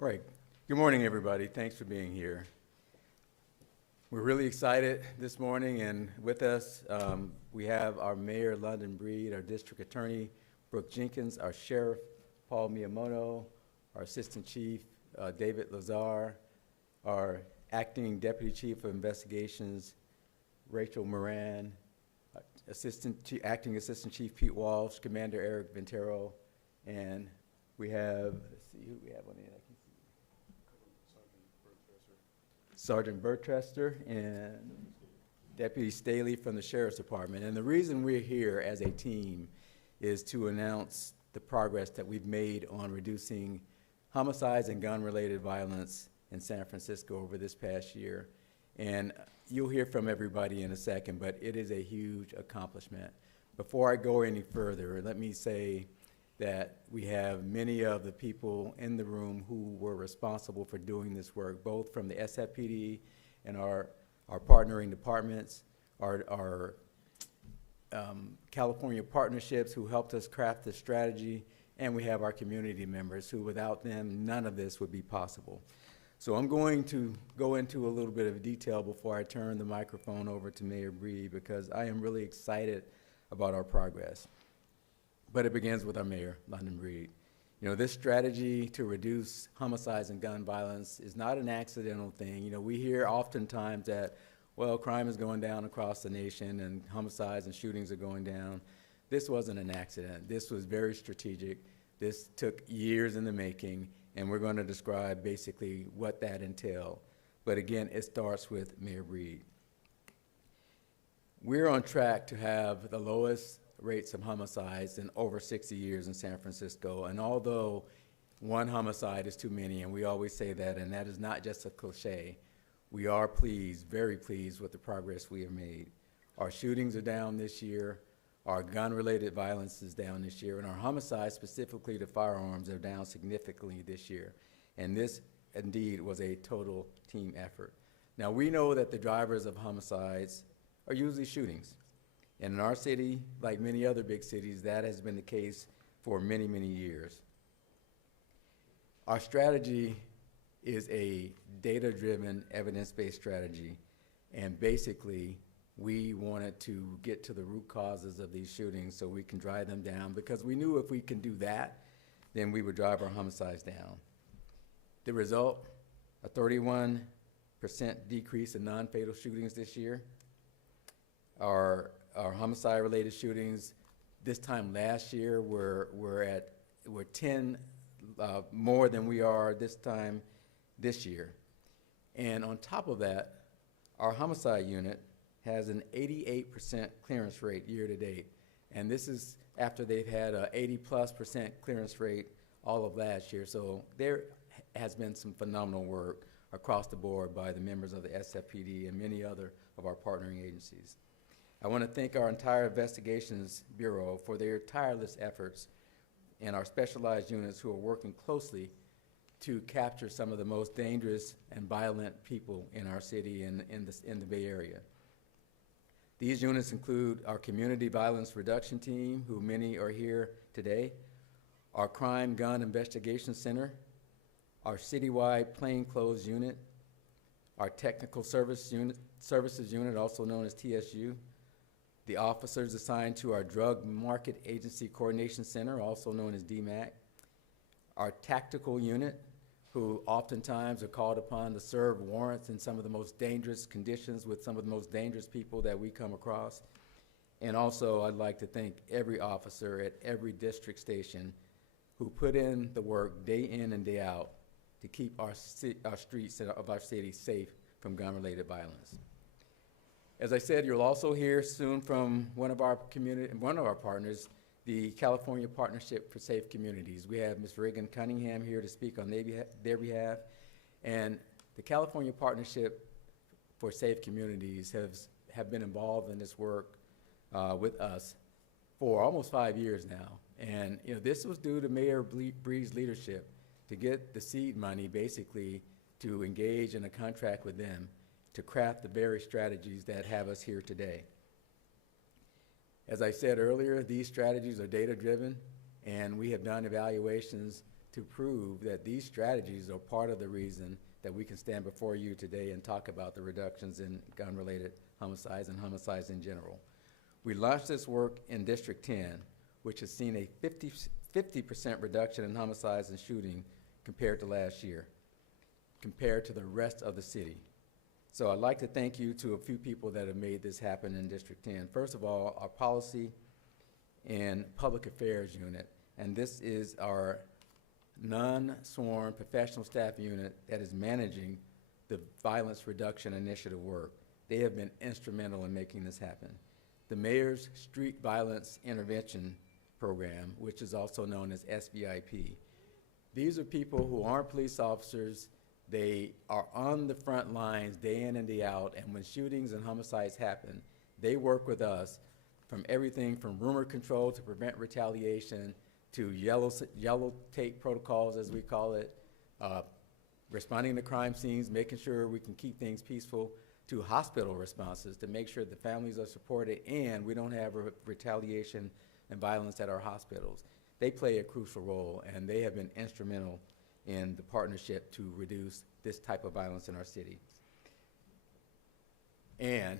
All right. Good morning, everybody. Thanks for being here. We're really excited this morning, and with us, we have our Mayor, London Breed, our District Attorney, Brooke Jenkins, our Sheriff, Paul Miyamoto, our Assistant Chief, David Lazar, our Acting Deputy Chief of Investigations, Rachel Moran, Acting Assistant Chief Pete Walsh, Commander Eric Ventero, and we have, let's see who we have on the end. Sergeant Bertrester and Deputy Staley from the Sheriff's Department. And the reason we're here as a team is to announce the progress that we've made on reducing homicides and gun-related violence in San Francisco over this past year. And you'll hear from everybody in a second, but it is a huge accomplishment. Before I go any further, let me say that we have many of the people in the room who were responsible for doing this work, both from the SFPD and our partnering departments, our California partnerships who helped us craft this strategy, and we have our community members who, without them, none of this would be possible. So I'm going to go into a little bit of detail before I turn the microphone over to Mayor Breed, because I am really excited about our progress. But it begins with our mayor, London Breed. You know, this strategy to reduce homicides and gun violence is not an accidental thing. You know, we hear oftentimes that, well, crime is going down across the nation and homicides and shootings are going down. This wasn't an accident. This was very strategic. This took years in the making, and we're going to describe basically what that entailed. But again, it starts with Mayor Breed. We're on track to have the lowest rates of homicides in over 60 years in San Francisco. And although one homicide is too many, and we always say that, and that is not just a cliche, we are pleased, very pleased with the progress we have made. Our shootings are down this year, our gun-related violence is down this year, and our homicides, specifically to firearms, are down significantly this year. And this, indeed, was a total team effort. Now, we know that the drivers of homicides are usually shootings. And in our city, like many other big cities, that has been the case for many, many years. Our strategy is a data-driven, evidence-based strategy. And basically, we wanted to get to the root causes of these shootings so we can drive them down, because we knew if we can do that, then we would drive our homicides down. The result, a 31% decrease in non-fatal shootings this year. Our homicide-related shootings this time last year were 10 more than we are this time this year. And on top of that, our homicide unit has an 88% clearance rate year to date. And this is after they've had an 80+% clearance rate all of last year. So there has been some phenomenal work across the board by the members of the SFPD and many other of our partnering agencies. I want to thank our entire Investigations Bureau for their tireless efforts and our specialized units who are working closely to capture some of the most dangerous and violent people in our city and in the Bay Area. These units include our Community Violence Reduction Team, who many are here today, our Crime Gun Investigation Center, our citywide plainclothes unit, our Technical Services Unit, also known as TSU, the officers assigned to our Drug Market Agency Coordination Center, also known as DMAC, our tactical unit, who oftentimes are called upon to serve warrants in some of the most dangerous conditions with some of the most dangerous people that we come across. And also, I'd like to thank every officer at every district station who put in the work day in and day out to keep our streets of our city safe from gun-related violence. As I said, you'll also hear soon from one of our partners, the California Partnership for Safe Communities. We have Ms. Reagan Cunningham here to speak on their behalf. And the California Partnership for Safe Communities have been involved in this work with us for almost 5 years now. And you know, this was due to Mayor Breed's leadership to get the seed money basically to engage in a contract with them to craft the very strategies that have us here today. As I said earlier, these strategies are data-driven, and we have done evaluations to prove that these strategies are part of the reason that we can stand before you today and talk about the reductions in gun-related homicides and homicides in general. We launched this work in District 10, which has seen a 50% reduction in homicides and shooting compared to last year, compared to the rest of the city. So I'd like to thank you to a few people that have made this happen in District 10. First of all, our Policy and Public Affairs Unit, and this is our non-sworn professional staff unit that is managing the Violence Reduction Initiative work. They have been instrumental in making this happen. The Mayor's Street Violence Intervention Program, which is also known as SVIP. These are people who aren't police officers. They are on the front lines day in and day out, and when shootings and homicides happen, they work with us from everything from rumor control to prevent retaliation to yellow tape protocols, as we call it, responding to crime scenes, making sure we can keep things peaceful, to hospital responses to make sure the families are supported and we don't have retaliation and violence at our hospitals. They play a crucial role, and they have been instrumental in the partnership to reduce this type of violence in our city. And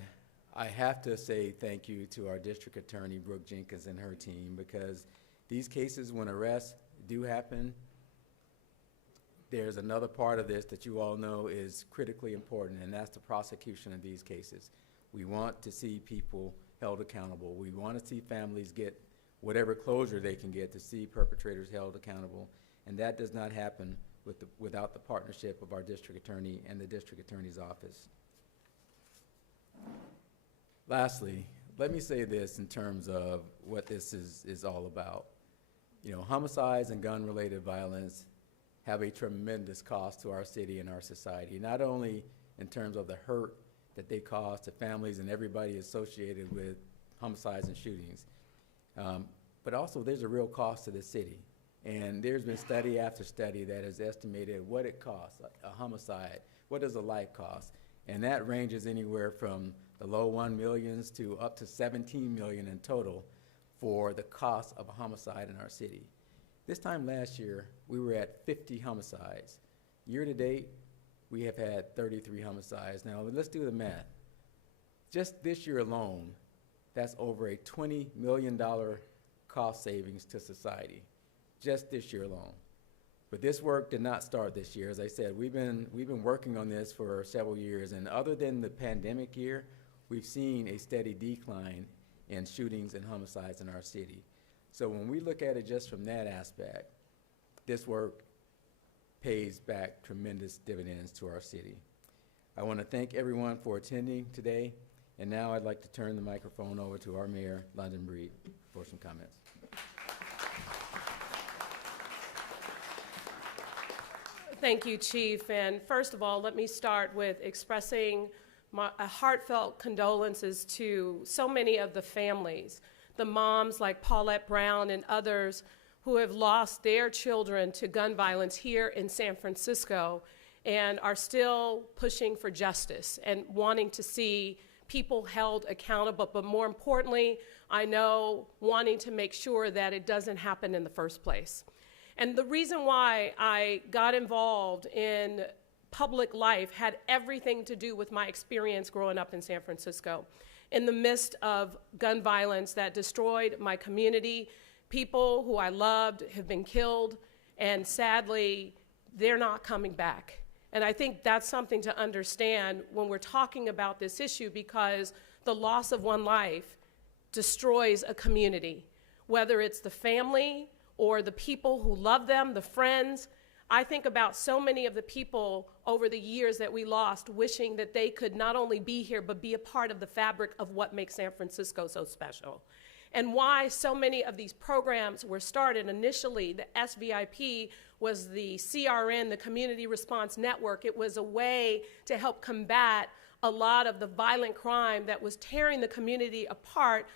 I have to say thank you to our district attorney, Brooke Jenkins, and her team, because these cases, when arrests do happen, there's another part of this that you all know is critically important, and that's the prosecution of these cases. We want to see people held accountable. We want to see families get whatever closure they can get to see perpetrators held accountable, and that does not happen without the partnership of our district attorney and the district attorney's office. Lastly, let me say this in terms of what this is all about. You know, homicides and gun-related violence have a tremendous cost to our city and our society, not only in terms of the hurt that they cause to families and everybody associated with homicides and shootings, but also there's a real cost to the city. And there's been study after study that has estimated what it costs, a homicide, what does a life cost? And that ranges anywhere from the low $1 million to up to $17 million in total for the cost of a homicide in our city. This time last year, we were at 50 homicides. Year to date, we have had 33 homicides. Now, let's do the math. Just this year alone, that's over a $20 million cost savings to society, just this year alone. But this work did not start this year. As I said, we've been working on this for several years, and other than the pandemic year, we've seen a steady decline in shootings and homicides in our city. So when we look at it just from that aspect, this work pays back tremendous dividends to our city. I want to thank everyone for attending today, and now I'd like to turn the microphone over to our Mayor, London Breed, for some comments. Thank you, Chief. And first of all, let me start with expressing my heartfelt condolences to so many of the families, the moms like Paulette Brown and others who have lost their children to gun violence here in San Francisco and are still pushing for justice and wanting to see people held accountable, but more importantly, I know wanting to make sure that it doesn't happen in the first place. And the reason why I got involved in public life had everything to do with my experience growing up in San Francisco. In the midst of gun violence that destroyed my community, people who I loved have been killed, and sadly, they're not coming back. And I think that's something to understand when we're talking about this issue, because the loss of one life destroys a community, whether it's the family or the people who love them, the friends. I think about so many of the people over the years that we lost, wishing that they could not only be here, but be a part of the fabric of what makes San Francisco so special. And why so many of these programs were started. Initially, the SVIP was the CRN, the Community Response Network. It was a way to help combat a lot of the violent crime that was tearing the community apart,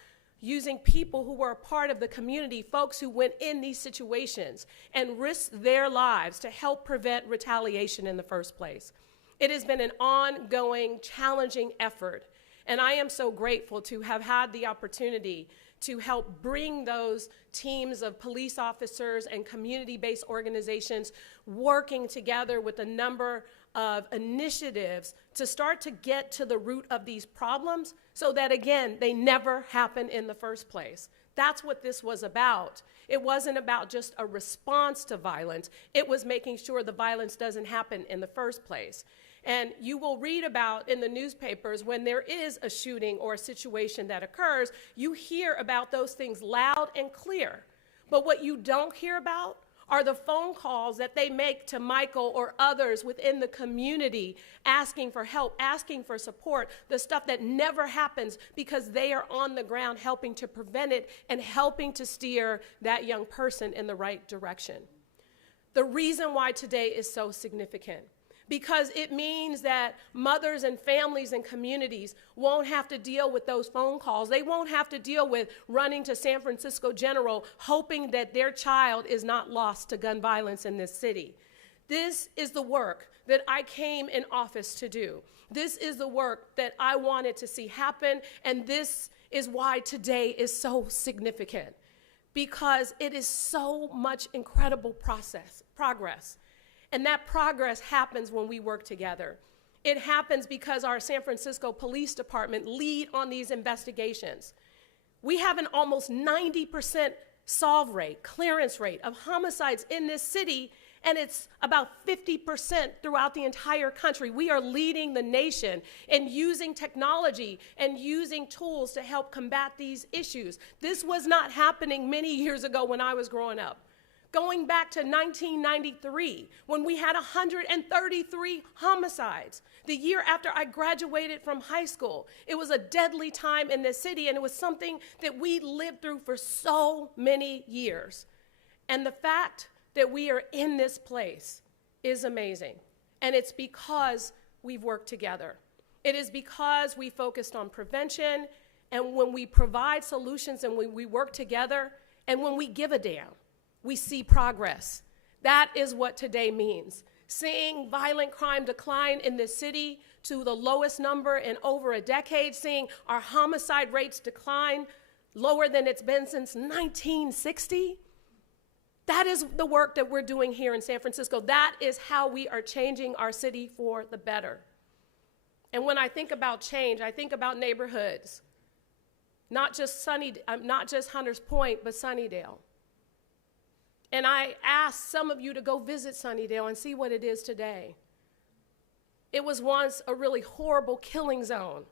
using people who were a part of the community, folks who went in these situations and risked their lives to help prevent retaliation in the first place. It has been an ongoing, challenging effort, and I am so grateful to have had the opportunity to help bring those teams of police officers and community-based organizations working together with a number of initiatives to start to get to the root of these problems so that, again, they never happen in the first place. That's what this was about. It wasn't about just a response to violence. It was making sure the violence doesn't happen in the first place. And you will read about in the newspapers when there is a shooting or a situation that occurs, you hear about those things loud and clear. But what you don't hear about are the phone calls that they make to Michael or others within the community asking for help, asking for support, the stuff that never happens because they are on the ground helping to prevent it and helping to steer that young person in the right direction. The reason why today is so significant, because it means that mothers and families and communities won't have to deal with those phone calls. They won't have to deal with running to San Francisco General hoping that their child is not lost to gun violence in this city. This is the work that I came in office to do. This is the work that I wanted to see happen, and this is why today is so significant, because it is so much incredible progress. And that progress happens when we work together. It happens because our San Francisco Police Department lead on these investigations. We have an almost 90% solve rate, clearance rate of homicides in this city, and it's about 50% throughout the entire country. We are leading the nation in using technology and using tools to help combat these issues. This was not happening many years ago when I was growing up. Going back to 1993, when we had 133 homicides. The year after I graduated from high school. It was a deadly time in this city, and it was something that we lived through for so many years. And the fact that we are in this place is amazing. And it's because we've worked together. It is because we focused on prevention, and when we provide solutions and when we work together, and when we give a damn, we see progress. That is what today means. Seeing violent crime decline in this city to the lowest number in over a decade, seeing our homicide rates decline lower than it's been since 1960. That is the work that we're doing here in San Francisco. That is how we are changing our city for the better. And when I think about change, I think about neighborhoods, not just Hunters Point, but Sunnydale. And I asked some of you to go visit Sunnydale and see what it is today. It was once a really horrible killing zone.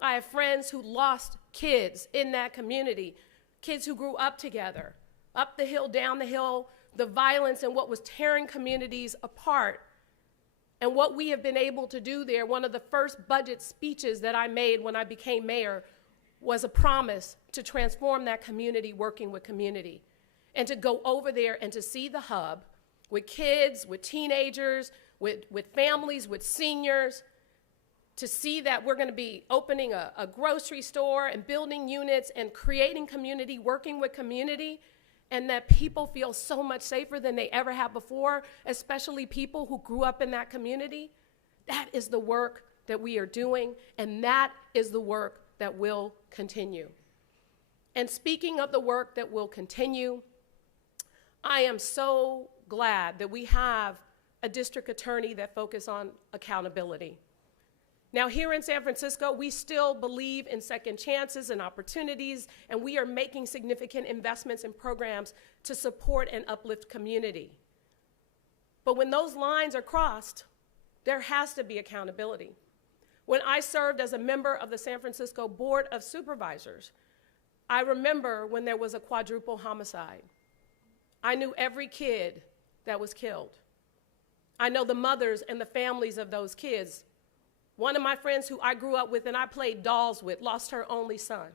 I have friends who lost kids in that community, kids who grew up together, up the hill, down the hill, the violence and what was tearing communities apart. And what we have been able to do there, one of the first budget speeches that I made when I became mayor was a promise to transform that community working with community. And to go over there and to see the hub with kids, with teenagers, with families, with seniors, to see that we're going to be opening a grocery store and building units and creating community, working with community, and that people feel so much safer than they ever have before, especially people who grew up in that community. That is the work that we are doing, and that is the work that will continue. And speaking of the work that will continue, I am so glad that we have a district attorney that focuses on accountability. Now, here in San Francisco, we still believe in second chances and opportunities, and we are making significant investments in programs to support and uplift community. But when those lines are crossed, there has to be accountability. When I served as a member of the San Francisco Board of Supervisors, I remember when there was a quadruple homicide. I knew every kid that was killed. I know the mothers and the families of those kids. One of my friends who I grew up with and I played dolls with lost her only son.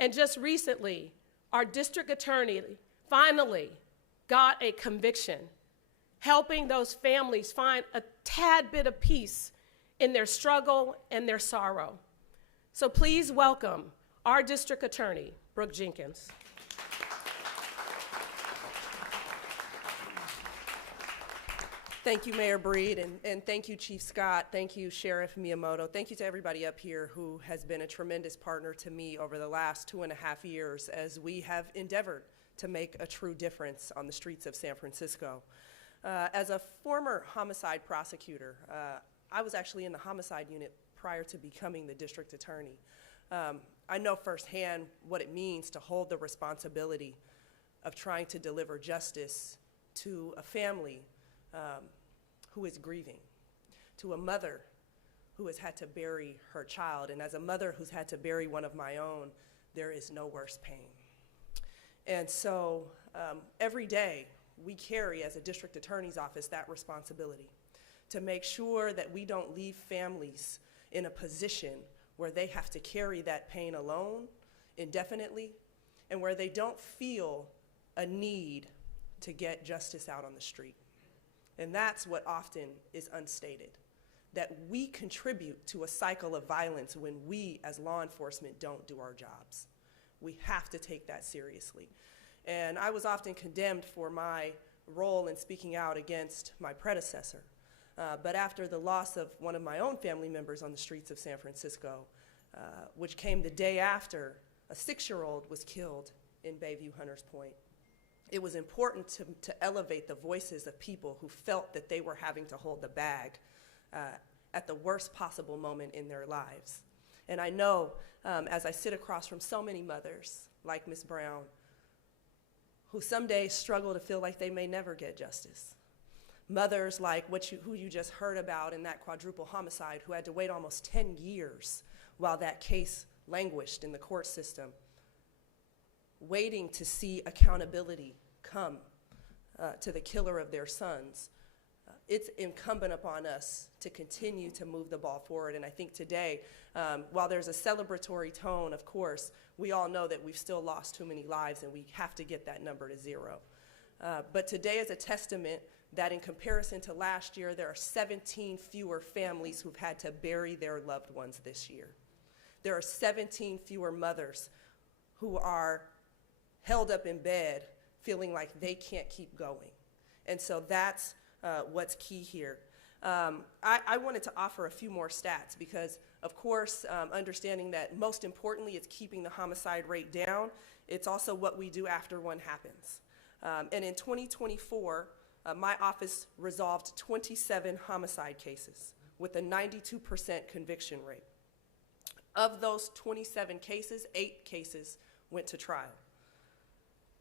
And just recently, our district attorney finally got a conviction, helping those families find a tad bit of peace in their struggle and their sorrow. So please welcome our district attorney, Brooke Jenkins. Thank you, Mayor Breed, and thank you, Chief Scott. Thank you, Sheriff Miyamoto. Thank you to everybody up here who has been a tremendous partner to me over the last 2.5 years as we have endeavored to make a true difference on the streets of San Francisco. As a former homicide prosecutor, I was actually in the homicide unit prior to becoming the district attorney. I know firsthand what it means to hold the responsibility of trying to deliver justice to a family who is grieving, to a mother who has had to bury her child. And as a mother who's had to bury one of my own, there is no worse pain. And so every day we carry as a district attorney's office that responsibility to make sure that we don't leave families in a position where they have to carry that pain alone indefinitely and where they don't feel a need to get justice out on the street. And that's what often is unstated, that we contribute to a cycle of violence when we as law enforcement don't do our jobs. We have to take that seriously. And I was often condemned for my role in speaking out against my predecessor. But after the loss of one of my own family members on the streets of San Francisco, which came the day after a 6-year-old was killed in Bayview Hunters Point, it was important to elevate the voices of people who felt that they were having to hold the bag at the worst possible moment in their lives. And I know as I sit across from so many mothers like Ms. Brown, who some days struggle to feel like they may never get justice. Mothers like who you just heard about in that quadruple homicide, who had to wait almost 10 years while that case languished in the court system, waiting to see accountability come to the killer of their sons. It's incumbent upon us to continue to move the ball forward. And I think today, while there's a celebratory tone, of course, we all know that we've still lost too many lives and we have to get that number to 0. But today is a testament that in comparison to last year, there are 17 fewer families who've had to bury their loved ones this year. There are 17 fewer mothers who are held up in bed feeling like they can't keep going. And so that's what's key here. I wanted to offer a few more stats because, of course, understanding that most importantly it's keeping the homicide rate down, it's also what we do after one happens. And in 2024, my office resolved 27 homicide cases with a 92% conviction rate. Of those 27 cases, 8 cases went to trial.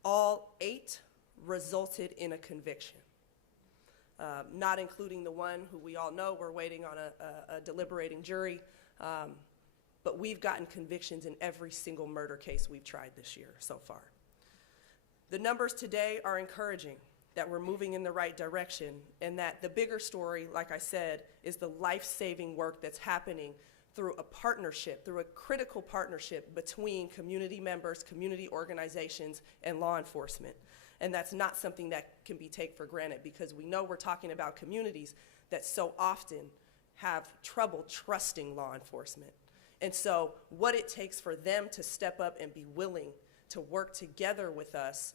All 8 resulted in a conviction, not including the one who we all know we're waiting on a deliberating jury, but we've gotten convictions in every single murder case we've tried this year so far. The numbers today are encouraging that we're moving in the right direction and that the bigger story, like I said, is the life-saving work that's happening through a partnership, through a critical partnership between community members, community organizations, and law enforcement. And that's not something that can be taken for granted because we know we're talking about communities that so often have trouble trusting law enforcement. And so what it takes for them to step up and be willing to work together with us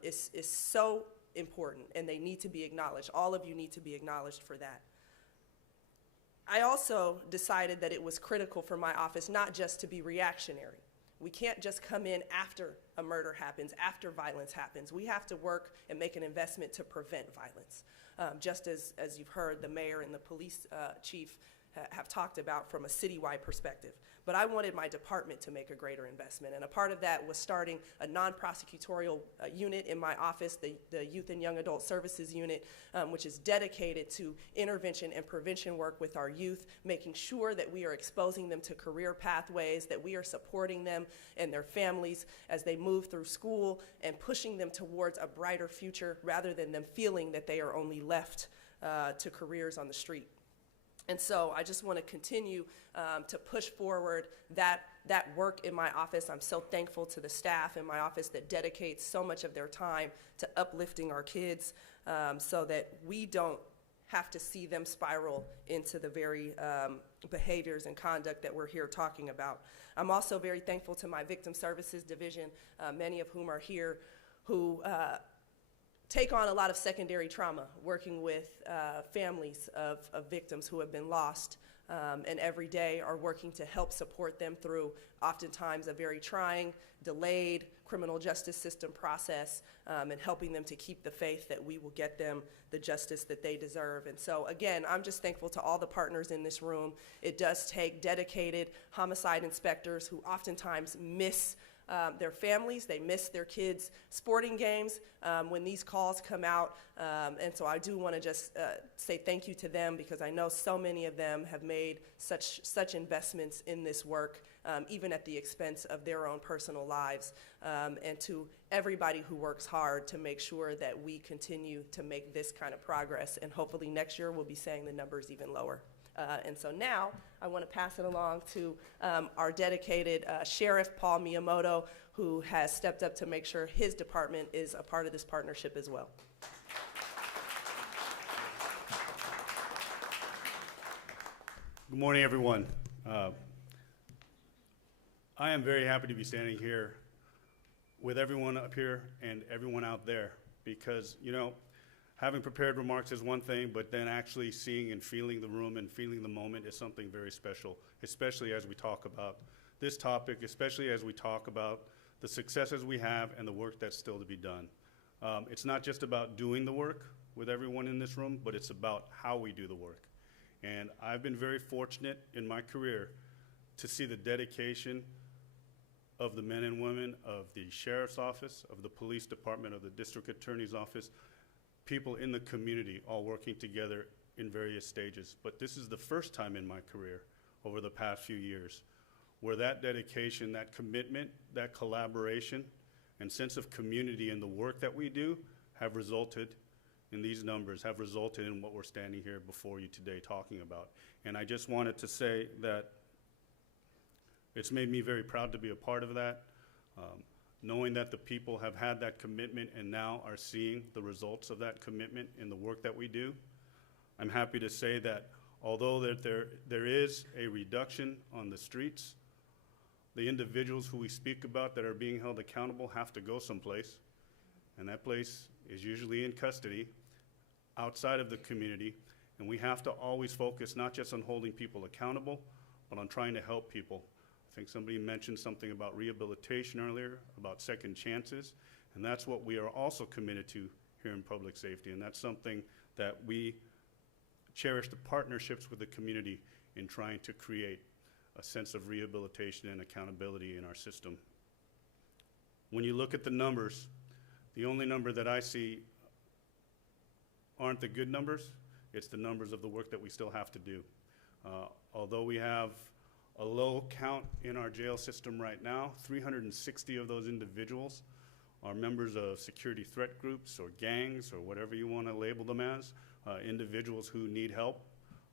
is so important, and they need to be acknowledged. All of you need to be acknowledged for that. I also decided that it was critical for my office not just to be reactionary. We can't just come in after a murder happens, after violence happens. We have to work and make an investment to prevent violence, just as you've heard the mayor and the police chief have talked about from a citywide perspective. But I wanted my department to make a greater investment, and a part of that was starting a non-prosecutorial unit in my office, the Youth and Young Adult Services Unit, which is dedicated to intervention and prevention work with our youth, making sure that we are exposing them to career pathways, that we are supporting them and their families as they move through school and pushing them towards a brighter future rather than them feeling that they are only left to careers on the street. And so I just want to continue to push forward that work in my office. I'm so thankful to the staff in my office that dedicates so much of their time to uplifting our kids so that we don't have to see them spiral into the very behaviors and conduct that we're here talking about. I'm also very thankful to my Victim Services Division, many of whom are here, who take on a lot of secondary trauma, working with families of victims who have been lost, and every day are working to help support them through oftentimes a very trying, delayed criminal justice system process, and helping them to keep the faith that we will get them the justice that they deserve. And so again, I'm just thankful to all the partners in this room. It does take dedicated homicide inspectors who oftentimes miss their families, they miss their kids' sporting games when these calls come out. And so I do want to just say thank you to them, because I know so many of them have made such investments in this work, even at the expense of their own personal lives. And to everybody who works hard to make sure that we continue to make this kind of progress. And hopefully next year we'll be saying the numbers even lower. And so now I want to pass it along to our dedicated Sheriff, Paul Miyamoto, who has stepped up to make sure his department is a part of this partnership as well. Good morning, everyone. I am very happy to be standing here with everyone up here and everyone out there, because, you know, having prepared remarks is one thing, but then actually seeing and feeling the room and feeling the moment is something very special, especially as we talk about this topic, especially as we talk about the successes we have and the work that's still to be done. It's not just about doing the work with everyone in this room, but it's about how we do the work. And I've been very fortunate in my career to see the dedication of the men and women of the Sheriff's Office, of the Police Department, of the District Attorney's Office, people in the community all working together in various stages. But this is the first time in my career over the past few years where that dedication, that commitment, that collaboration, and sense of community in the work that we do have resulted in these numbers, have resulted in what we're standing here before you today talking about. And I just wanted to say that it's made me very proud to be a part of that. Knowing that the people have had that commitment and now are seeing the results of that commitment in the work that we do. I'm happy to say that although that there is a reduction on the streets, the individuals who we speak about that are being held accountable have to go someplace, and that place is usually in custody outside of the community, and we have to always focus not just on holding people accountable, but on trying to help people. I think somebody mentioned something about rehabilitation earlier, about second chances, and that's what we are also committed to here in public safety, and that's something that we cherish the partnerships with the community in trying to create a sense of rehabilitation and accountability in our system. When you look at the numbers, the only number that I see aren't the good numbers, it's the numbers of the work that we still have to do. Although we have a low count in our jail system right now, 360 of those individuals are members of security threat groups or gangs or whatever you want to label them as, individuals who need help,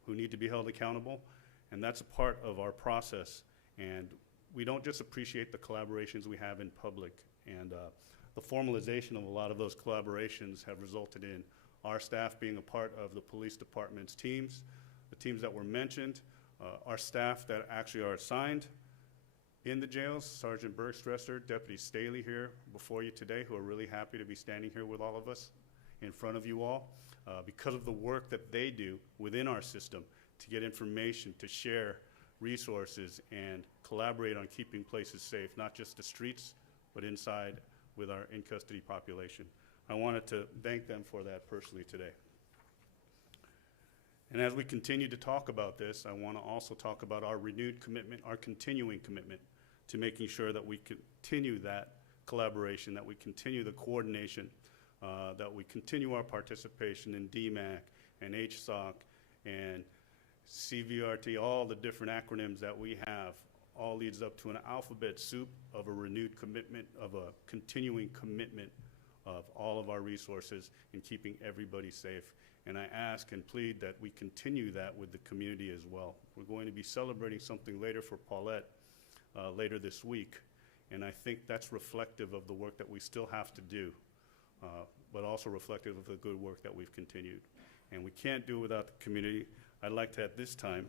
who need to be held accountable, and that's a part of our process. And we don't just appreciate the collaborations we have in public, and the formalization of a lot of those collaborations have resulted in our staff being a part of the police department's teams, the teams that were mentioned, our staff that actually are assigned in the jails, Sergeant Bergstresser, Deputy Staley here before you today, who are really happy to be standing here with all of us in front of you all, because of the work that they do within our system to get information, to share resources, and collaborate on keeping places safe, not just the streets, but inside with our in-custody population. I wanted to thank them for that personally today. And as we continue to talk about this, I want to also talk about our renewed commitment, our continuing commitment to making sure that we continue that collaboration, that we continue the coordination, that we continue our participation in DMAC and HSOC and CVRT, all the different acronyms that we have, all leads up to an alphabet soup of a renewed commitment, of a continuing commitment of all of our resources in keeping everybody safe. And I ask and plead that we continue that with the community as well. We're going to be celebrating something later for Paulette later this week, and I think that's reflective of the work that we still have to do, but also reflective of the good work that we've continued. And we can't do it without the community. I'd like to, at this time,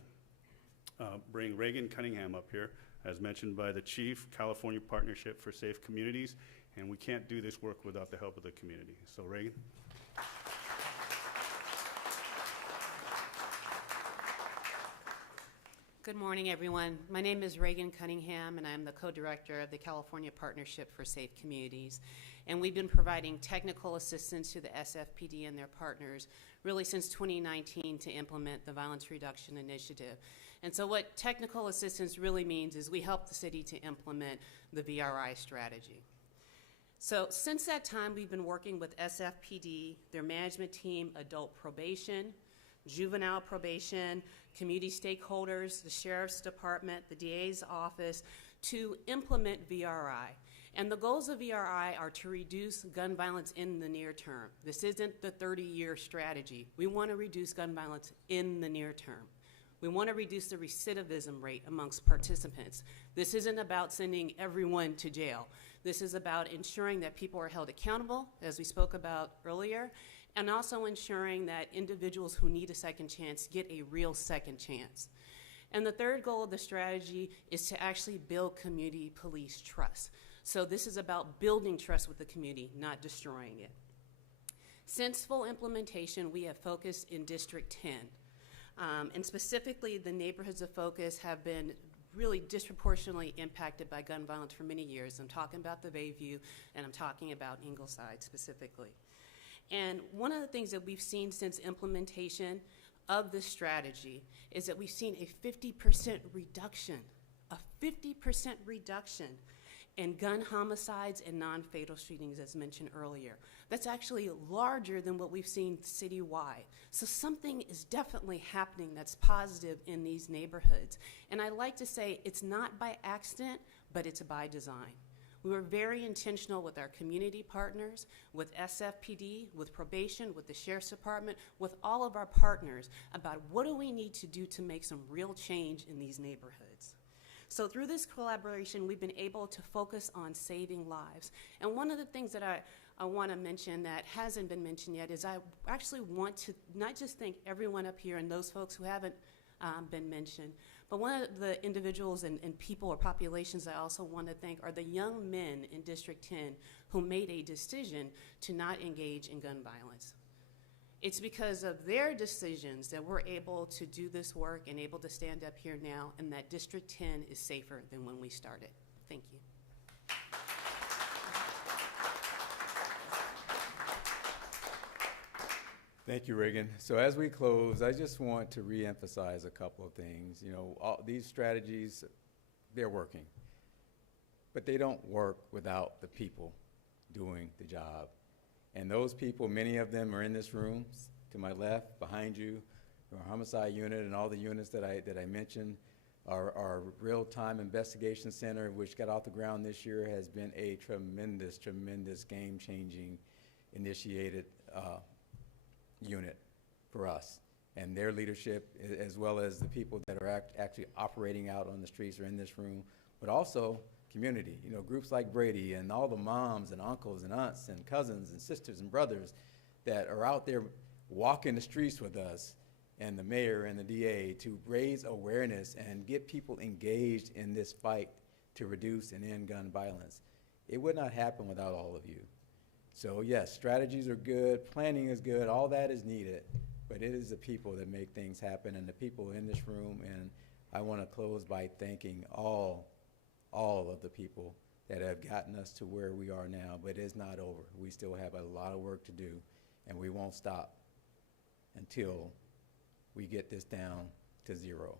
bring Reagan Cunningham up here, as mentioned by the Chief, California Partnership for Safe Communities, And we can't do this work without the help of the community. So Reagan. Good morning, everyone. My name is Reagan Cunningham, and I'm the co-director of the California Partnership for Safe Communities. And we've been providing technical assistance to the SFPD and their partners really since 2019 to implement the Violence Reduction Initiative. And so what technical assistance really means is we help the city to implement the VRI strategy. So since that time, we've been working with SFPD, their management team, adult probation, juvenile probation, community stakeholders, the sheriff's department, the DA's office, to implement VRI. And the goals of VRI are to reduce gun violence in the near term. This isn't the 30-year strategy. We want to reduce gun violence in the near term. We want to reduce the recidivism rate amongst participants. This isn't about sending everyone to jail. This is about ensuring that people are held accountable, as we spoke about earlier, and also ensuring that individuals who need a second chance get a real second chance. And the third goal of the strategy is to actually build community police trust. So this is about building trust with the community, not destroying it. Since full implementation, we have focused in District 10. And specifically, the neighborhoods of focus have been really disproportionately impacted by gun violence for many years. I'm talking about the Bayview, and I'm talking about Ingleside specifically. And one of the things that we've seen since implementation of this strategy is that we've seen a 50% reduction, in gun homicides and non-fatal shootings, as mentioned earlier. That's actually larger than what we've seen citywide. So something is definitely happening that's positive in these neighborhoods. And I like to say it's not by accident, but it's by design. We were very intentional with our community partners, with SFPD, with probation, with the sheriff's department, with all of our partners about what do we need to do to make some real change in these neighborhoods. So through this collaboration, we've been able to focus on saving lives. And one of the things that I want to mention that hasn't been mentioned yet is I actually want to not just thank everyone up here and those folks who haven't been mentioned, but one of the individuals and people or populations I also want to thank are the young men in District 10 who made a decision to not engage in gun violence. It's because of their decisions that we're able to do this work and able to stand up here now, and that District 10 is safer than when we started. Thank you. Thank you, Reagan. So as we close, I just want to reemphasize a couple of things. You know, these strategies, they're working, but they don't work without the people doing the job. And those people, many of them are in this room, to my left, behind you, our homicide unit and all the units that I mentioned. Our real-time investigation center, which got off the ground this year, has been a tremendous, tremendous game-changing initiated unit for us. And their leadership, as well as the people that are actually operating out on the streets, are in this room, but also community, you know, groups like Brady and all the moms and uncles and aunts and cousins and sisters and brothers that are out there walking the streets with us, and the mayor and the DA, to raise awareness and get people engaged in this fight to reduce and end gun violence. It would not happen without all of you. So yes, strategies are good, planning is good, all that is needed, but it is the people that make things happen, and the people in this room. And I want to close by thanking all of the people that have gotten us to where we are now, but it's not over. We still have a lot of work to do, and we won't stop until we get this down to zero.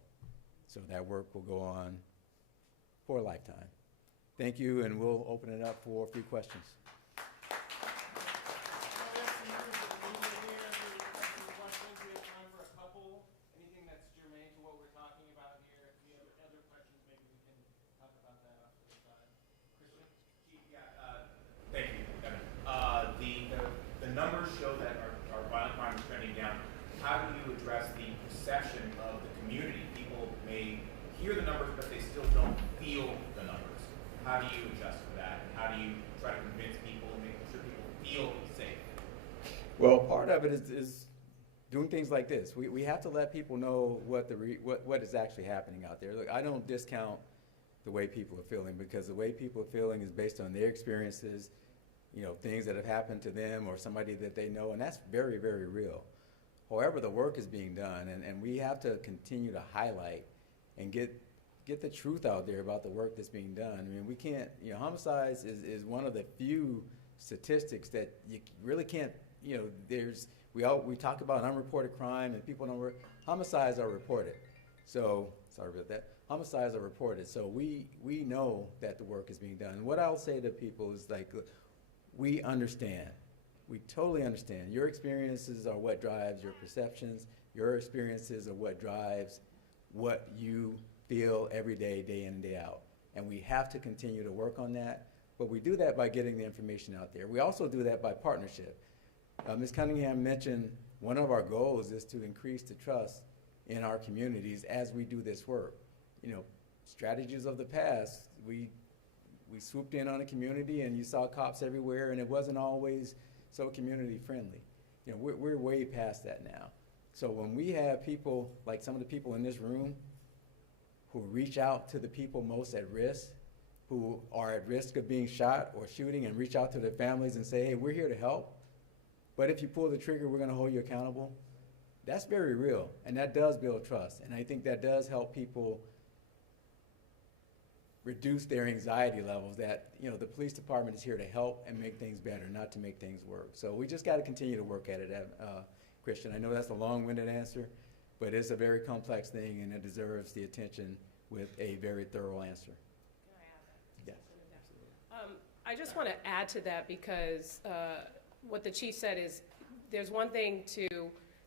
So that work will go on for a lifetime. Thank you, and we'll open it up for a few questions. How do you adjust for that? How do you try to convince people and make sure people feel safe? Well, part of it is doing things like this. We have to let people know what is actually happening out there. Look, I don't discount the way people are feeling, because the way people are feeling is based on their experiences things that have happened to them or somebody that they know, and that's very, very real. However, the work is being done, and we have to continue to highlight and get the truth out there about the work that's being done. I mean, we can't, homicides is one of the few statistics that you really can't, we talk about unreported crime and people don't homicides are reported. So, sorry about that. Homicides are reported. So we know that the work is being done. And what I'll say to people is like, we understand. We totally understand. Your experiences are what drives your perceptions. Your experiences are what drives what you feel every day, day in and day out. And we have to continue to work on that. But we do that by getting the information out there. We also do that by partnership. Ms. Cunningham mentioned one of our goals is to increase the trust in our communities as we do this work. Strategies of the past, we swooped in on a community and you saw cops everywhere and it wasn't always so community friendly. We're way past that now. So when we have people, like some of the people in this room, who reach out to the people most at risk, who are at risk of being shot or shooting, and reach out to their families and say, hey, we're here to help, but if you pull the trigger, we're gonna hold you accountable. That's very real, and that does build trust. And I think that does help people reduce their anxiety levels that, the police department is here to help and make things better, not to make things work. So we just gotta continue to work at it, Christian. I know that's a long-winded answer, but it's a very complex thing and it deserves the attention with a very thorough answer. Can I add that? Yes. I just want to add to that because what the chief said is there's one thing to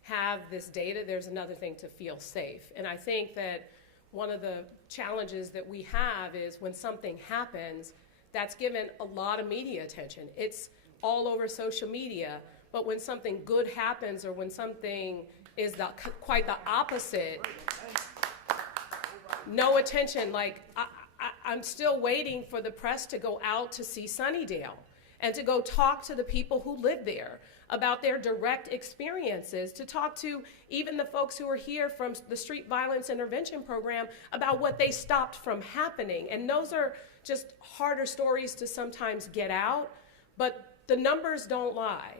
have this data, there's another thing to feel safe. And I think that one of the challenges that we have is when something happens, that's given a lot of media attention. It's all over social media, but when something good happens or when something is quite the opposite, no attention. Like, I'm still waiting for the press to go out to see Sunnydale and to go talk to the people who live there about their direct experiences, to talk to even the folks who are here from the Street Violence Intervention Program about what they stopped from happening. And those are just harder stories to sometimes get out, but the numbers don't lie.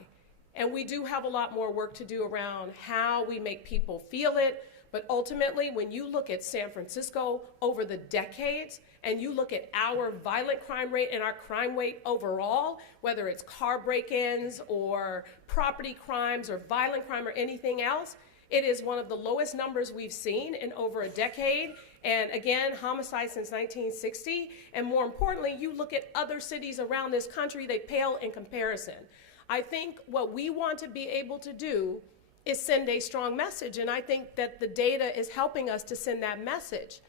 And we do have a lot more work to do around how we make people feel it. But ultimately, when you look at San Francisco over the decades, and you look at our violent crime rate and our crime rate overall, whether it's car break-ins or property crimes or violent crime or anything else, it is one of the lowest numbers we've seen in over a decade. And again, homicide since 1960. And more importantly, you look at other cities around this country, they pale in comparison. I think what we want to be able to do is send a strong message, and I think that the data is helping us to send that message.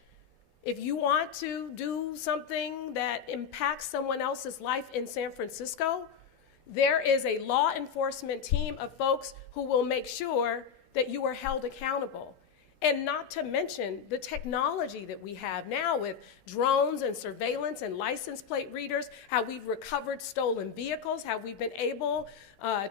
If you want to do something that impacts someone else's life in San Francisco, there is a law enforcement team of folks who will make sure that you are held accountable. And not to mention the technology that we have now with drones and surveillance and license plate readers, how we've recovered stolen vehicles, how we've been able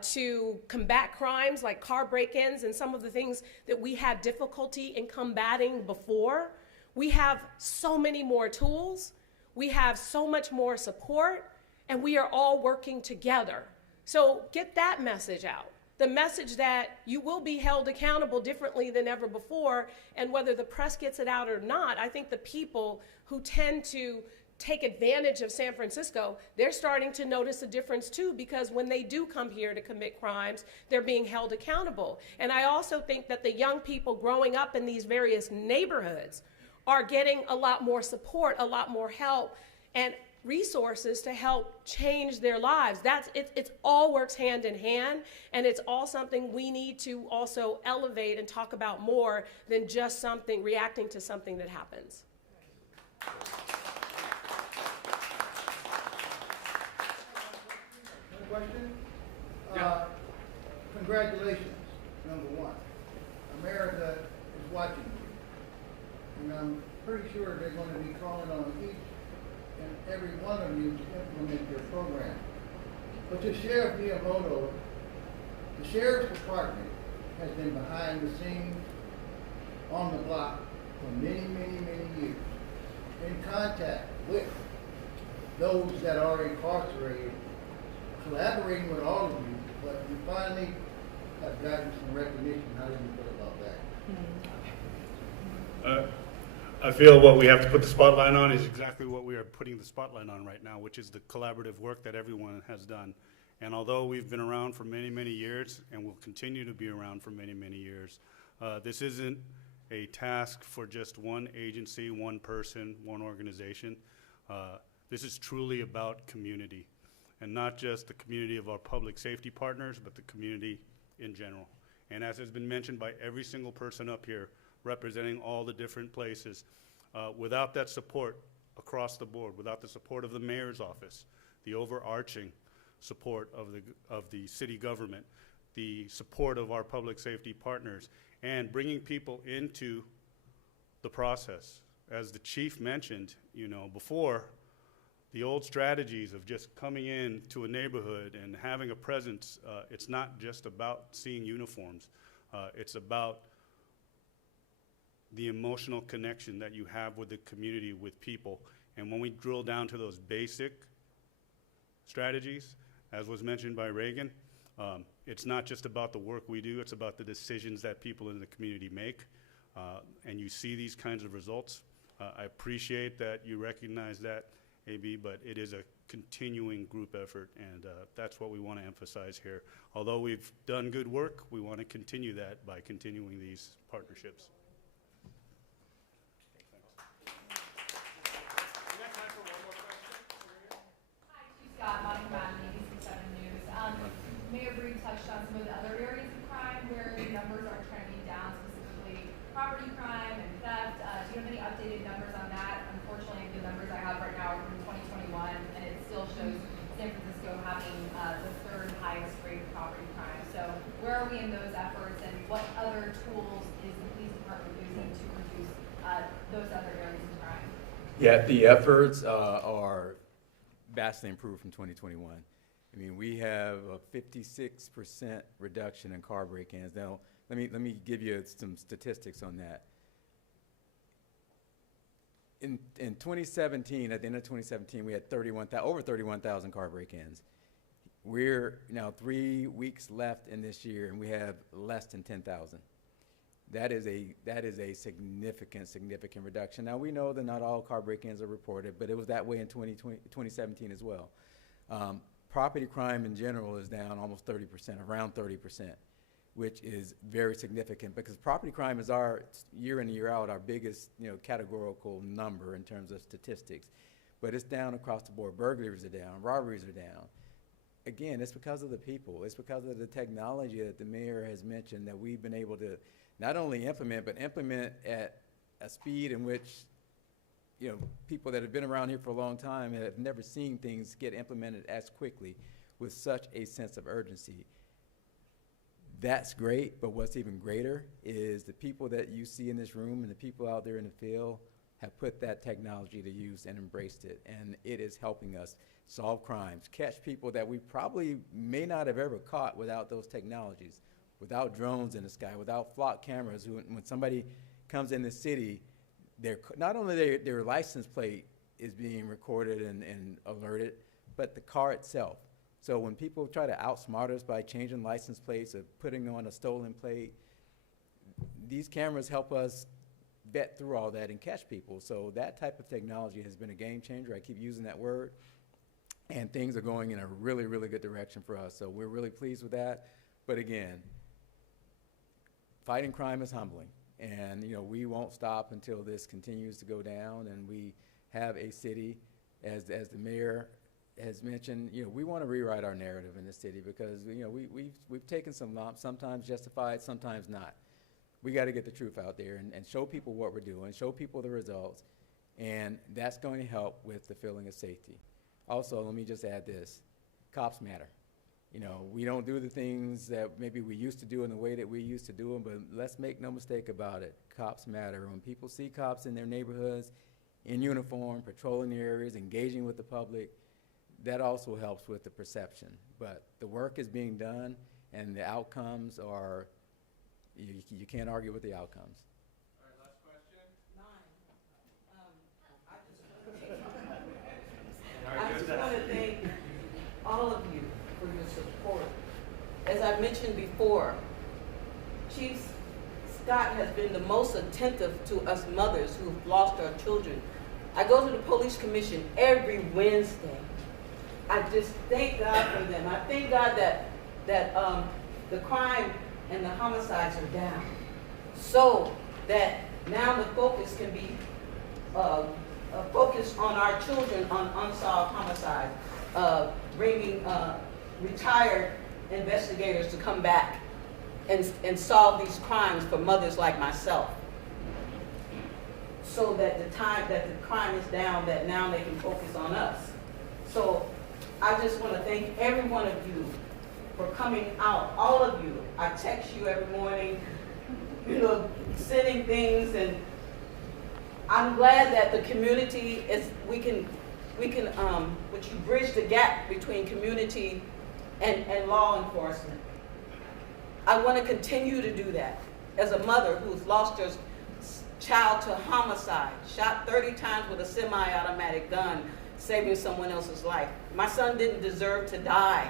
to combat crimes like car break-ins and some of the things that we had difficulty in combating before. We have so many more tools, we have so much more support, and we are all working together. So get that message out. The message that you will be held accountable differently than ever before, and whether the press gets it out or not, I think the people who tend to take advantage of San Francisco, they're starting to notice a difference too, because when they do come here to commit crimes, they're being held accountable. And I also think that the young people growing up in these various neighborhoods are getting a lot more support, a lot more help, and resources to help change their lives. It's all works hand in hand, and it's all something we need to also elevate and talk about more than just something, reacting to something that happens. Question? Congratulations, number one. America is watching you. And I'm pretty sure they're going to be calling on each and every one of you to implement your program. But to Sheriff Miyamoto, the Sheriff's Department has been behind the scenes, on the block, for many, many, many years, in contact with those that are incarcerated collaborating with all of you, but you finally have gotten some recognition. How do you feel about that? I feel what we have to put the spotlight on is exactly what we are putting the spotlight on right now, which is the collaborative work that everyone has done. And although we've been around for many, many years and will continue to be around for many, many years, this isn't a task for just one agency, one person, one organization. This is truly about community, and not just the community of our public safety partners, but the community in general. And as has been mentioned by every single person up here, representing all the different places. Without that support across the board, without the support of the mayor's office, the overarching support of the city government, the support of our public safety partners, and bringing people into the process. As the chief mentioned, you know, before, the old strategies of just coming in to a neighborhood and having a presence, it's not just about seeing uniforms. It's about the emotional connection that you have with the community, with people. And when we drill down to those basic strategies, as was mentioned by Reagan, it's not just about the work we do, it's about the decisions that people in the community make. And you see these kinds of results. I appreciate that you recognize that, AB, but it is a continuing group effort, and that's what we want to emphasize here. Although we've done good work, we want to continue that by continuing these partnerships. Scott, Monica Madden, ABC 7 News. Mayor Bree touched on some of the other areas of crime where the numbers are trending down, specifically property crime and theft. Do you have any updated numbers on that? Unfortunately, the numbers I have right now are from 2021, and it still shows San Francisco having the third highest rate of property crime. So where are we in those efforts, and what other tools is the police department using to reduce those other areas of crime? Yeah, the efforts are vastly improved from 2021. I mean, we have a 56% reduction in car break-ins. Now, let me give you some statistics on that. In 2017, at the end of 2017, we had over 31,000 car break-ins. We're now 3 weeks left in this year, and we have less than 10,000. That is a significant reduction. Now, we know that not all car break-ins are reported, but it was that way in 2017 as well. Property crime in general is down almost 30%, around 30%, which is very significant because property crime is our, year in and year out, our biggest, categorical number in terms of statistics. But it's down across the board. Burglaries are down, robberies are down. Again, it's because of the people. It's because of the technology that the mayor has mentioned that we've been able to not only implement, but implement at a speed in which, people that have been around here for a long time have never seen things get implemented as quickly with such a sense of urgency. That's great, but what's even greater is the people that you see in this room and the people out there in the field have put that technology to use and embraced it, and it is helping us solve crimes, catch people that we probably may not have ever caught without those technologies, without drones in the sky, without flock cameras. When somebody comes in the city, not only their license plate is being recorded and alerted, but the car itself. So when people try to outsmart us by changing license plates or putting on a stolen plate, these cameras help us vet through all that and catch people. So that type of technology has been a game changer. I keep using that word. And things are going in a really, really good direction for us. So we're really pleased with that. But again, fighting crime is humbling. And, we won't stop until this continues to go down. And we have a city, as the mayor has mentioned, we want to rewrite our narrative in the city because, we've taken some lumps, sometimes justified, sometimes not. We got to get the truth out there and show people what we're doing, show people the results. And that's going to help with the feeling of safety. Also, let me just add this. Cops matter. We don't do the things that maybe we used to do in the way that we used to do them, but let's make no mistake about it. Cops matter. When people see cops in their neighborhoods, in uniform, patrolling the areas, engaging with the public, that also helps with the perception. But the work is being done, and the outcomes are, you can't argue with the outcomes. All right, last question. I just want to thank all of you as I mentioned before, Chief Scott has been the most attentive to us mothers who've lost our children. I go to the police commission every Wednesday. I just thank God for them. I thank God that the crime and the homicides are down, so that now the focus can be focused on our children on unsolved homicide, bringing retired investigators to come back and solve these crimes for mothers like myself, so that the crime is down, that now they can focus on us. So I just want to thank every one of you for coming out, all of you. I text you every morning, sending things, and I'm glad that the community is, we can bridge the gap between community and law enforcement. I want to continue to do that. As a mother who's lost her child to homicide, shot 30 times with a semi-automatic gun, saving someone else's life. My son didn't deserve to die.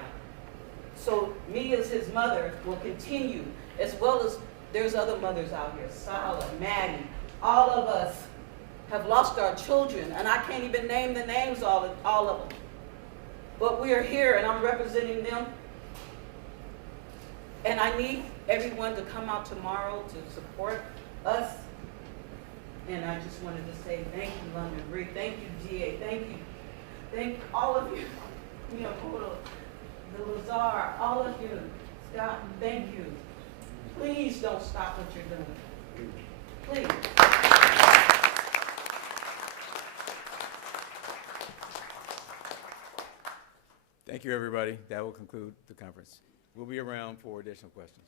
So me as his mother will continue, as well as there's other mothers out here, Sala, Maddie, all of us have lost our children, and I can't even name the names all of them. But we are here, and I'm representing them. And I need everyone to come out tomorrow to support us. And I just wanted to say thank you, London Bree, thank you, GA, thank all of you, Miyamoto, the Lazar, all of you, Scott, thank you. Please don't stop what you're doing. Please. Thank you, everybody. That will conclude the conference. We'll be around for additional questions.